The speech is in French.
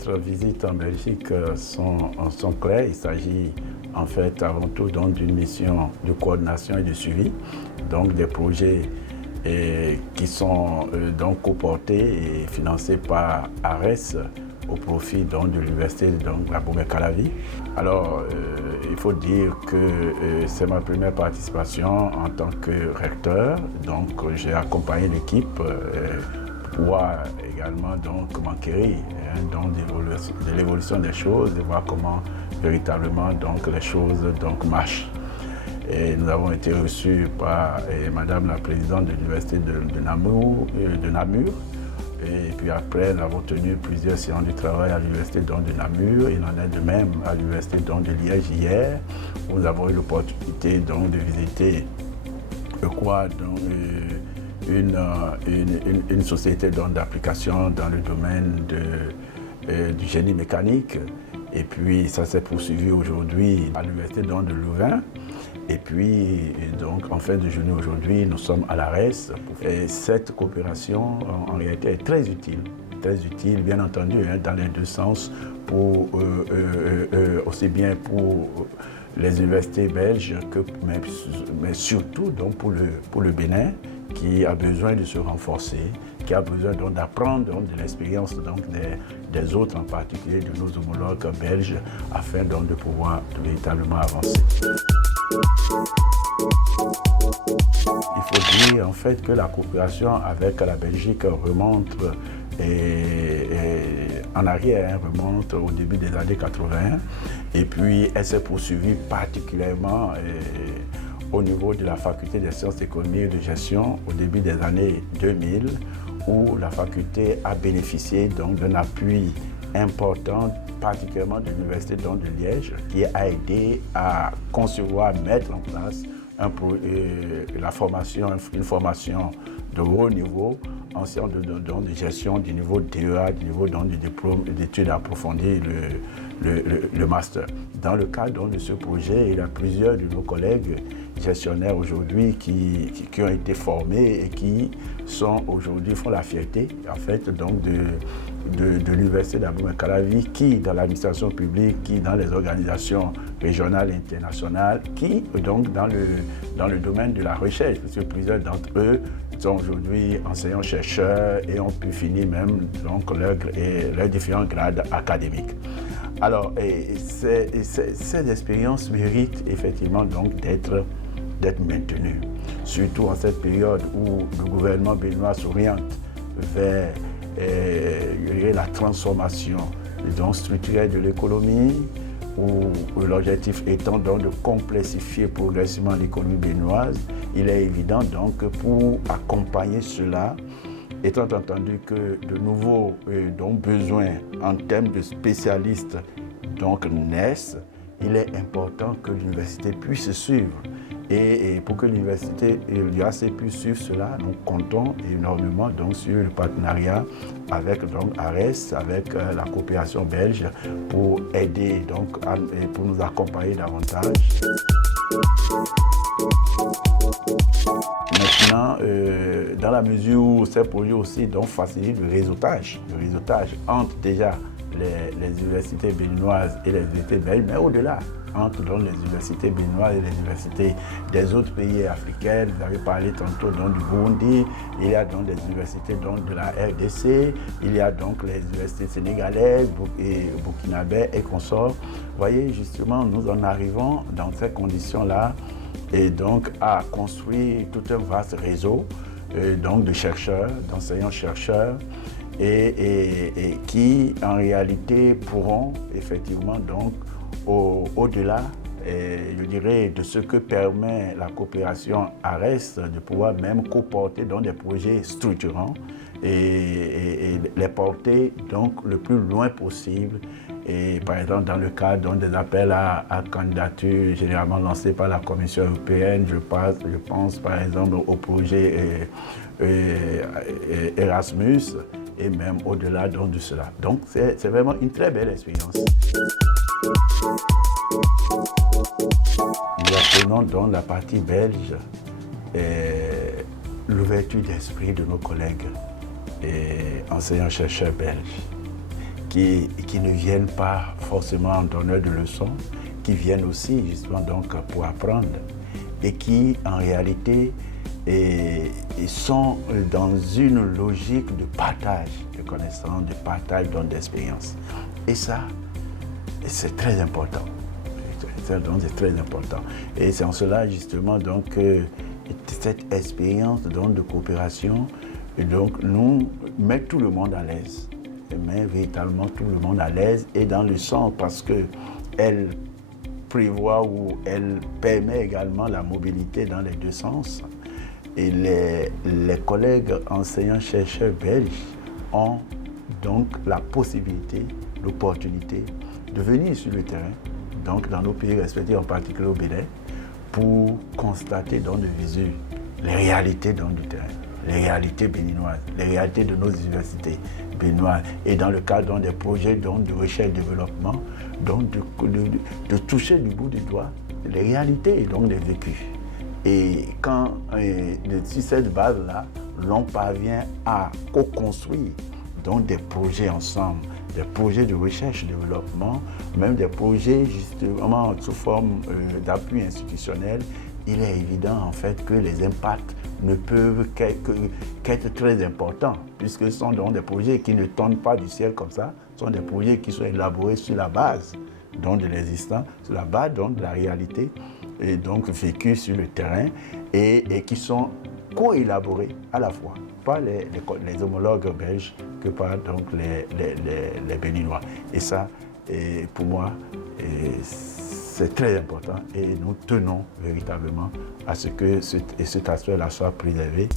notre visite en Belgique sont claires. Il s'agit en fait avant tout donc, d'une mission de coordination et de suivi, donc des projets qui sont donc coportés et financés par ARES au profit donc, de l'université de Abomey-Calavi. Alors, il faut dire que c'est ma première participation en tant que recteur. Donc, j'ai accompagné l'équipe pour pouvoir également donc, m'enquérir de l'évolution des choses, de voir comment véritablement donc, les choses donc, marchent. Et nous avons été reçus par Madame la présidente de l'université de Namur. Et puis après, nous avons tenu plusieurs séances de travail à l'université de Namur. Il en est de même à l'université de Liège hier, où nous avons eu l'opportunité de visiter une société d'application dans le domaine du génie mécanique. Et puis ça s'est poursuivi aujourd'hui à l'université de Louvain. Et puis, donc, en fin de journée aujourd'hui, nous sommes à l'ARES. Et cette coopération, en réalité, est très utile, bien entendu, dans les deux sens, aussi bien pour les universités belges, mais surtout donc, pour le Bénin, qui a besoin de se renforcer, qui a besoin d'apprendre de l'expérience des autres, en particulier de nos homologues belges, afin de pouvoir véritablement avancer. Il faut dire en fait que la coopération avec la Belgique remonte en arrière, remonte au début des années 80 et puis elle s'est poursuivie particulièrement au niveau de la faculté des sciences économiques et de gestion au début des années 2000 où la faculté a bénéficié d'un appui important, particulièrement de l'université de Liège, qui a aidé à concevoir, mettre en place une formation de haut niveau en sciences de gestion du niveau DEA, du niveau du diplôme d'études approfondies, le master. Dans le cadre de ce projet, il y a plusieurs de nos collègues gestionnaires aujourd'hui qui ont été formés et qui sont aujourd'hui font la fierté en fait donc de l'université d'Abomey-Calavi, qui dans l'administration publique, qui dans les organisations régionales et internationales, qui donc dans le domaine de la recherche, parce que plusieurs d'entre eux sont aujourd'hui enseignants-chercheurs et ont pu finir même donc leurs différents grades académiques. Alors, ces expériences méritent effectivement donc d'être maintenues, surtout en cette période où le gouvernement béninois s'oriente vers la transformation structurelle de l'économie, où l'objectif étant donc de complexifier progressivement l'économie béninoise. Il est évident donc que pour accompagner cela, étant entendu que de nouveaux besoins en termes de spécialistes naissent, il est important que l'université puisse suivre. Et pour que l'université l'UAC puisse suivre cela, nous comptons énormément sur le partenariat avec ARES, avec la coopération belge, pour aider, pour nous accompagner davantage. Maintenant, dans la mesure où ces projets aussi facilitent le réseautage entre déjà les universités béninoises et les universités belges, mais au-delà, entre les universités béninoises et les universités des autres pays africains. Vous avez parlé tantôt du Burundi, il y a des universités de la RDC, il y a donc les universités sénégalaises, burkinabè et consorts. Vous voyez, justement, nous en arrivons dans ces conditions-là et donc à construire tout un vaste réseau de chercheurs, d'enseignants-chercheurs, et qui en réalité pourront effectivement au-delà, je dirais, de ce que permet la coopération ARES, de pouvoir même coporter dans des projets structurants et les porter donc le plus loin possible. Et par exemple, dans le cadre des appels à candidature généralement lancés par la Commission européenne, je pense par exemple au projet Erasmus, et même au-delà de cela. Donc c'est vraiment une très belle expérience. Nous apprenons dans la partie belge l'ouverture d'esprit de nos collègues et enseignants-chercheurs belges. qui ne viennent pas forcément en donneur de leçons, qui viennent aussi justement donc pour apprendre et qui en réalité sont dans une logique de partage de connaissances, de partage d'expériences. Et ça, c'est très important. C'est très important. Et c'est en cela justement donc cette expérience donc, de coopération donc, nous met tout le monde à l'aise. Met véritablement tout le monde à l'aise et dans le sens parce qu'elle prévoit ou elle permet également la mobilité dans les deux sens. Et les collègues enseignants-chercheurs belges ont donc la possibilité, l'opportunité de venir sur le terrain, donc dans nos pays respectifs, en particulier au Bénin, pour constater donc de visu les réalités donc, du terrain, les réalités béninoises, les réalités de nos universités béninoises et dans le cadre donc, des projets donc, de recherche et développement, donc de toucher du bout du doigt les réalités et donc les vécus. Et quand sur cette base-là, l'on parvient à co-construire donc des projets ensemble, des projets de recherche et développement, même des projets justement sous forme d'appui institutionnel, il est évident en fait que les impacts ne peuvent qu'être très importants, puisque ce sont donc des projets qui ne tombent pas du ciel comme ça, ce sont des projets qui sont élaborés sur la base donc, de l'existant, sur la base donc, de la réalité, et donc vécus sur le terrain, et qui sont co-élaborés à la fois par les homologues belges que par donc, les Béninois. Et ça, pour moi, c'est très important et nous tenons véritablement à ce que cet aspect-là soit préservé.